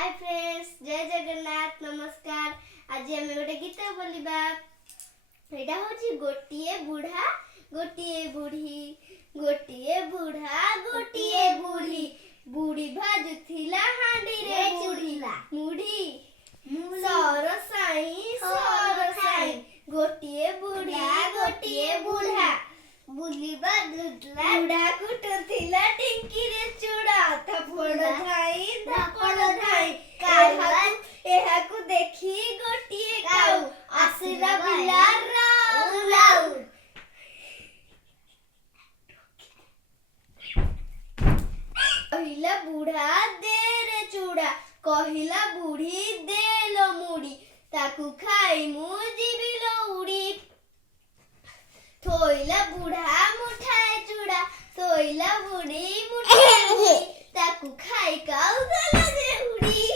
Hi friends, जय जगन्नाथ, नमस्कार। आज आम गोटे गीत बोलिबा। एटा होची गोटिए बुढ़ा गोटिए बुढ़ी, गोटिए बुढ़ा गोटिए बुढ़ी, बुढ़ी भाजुथिला हांडी रे मुढ़ी सर साई गोटिए बुढ़ा गोटिए बुढ़ा बुलिबा दुधला बुढ़ा कुटुथिला टिंकी रे चूड़ा थपड़ धाई एहाकु देखी गोटिए काऊ आसिला बिला राउ कहिला बुढ़ा दे रे चूड़ा, कहिला बुढ़ी दे लो मुड़ी, ताकू खाई मु जीबिलो उड़ी। थोइला बुढ़ा मुठाए चूड़ा, थोइला बुढ़ी मुठाए मुड़ी, ताकू खाई काऊ गला जे उड़ी।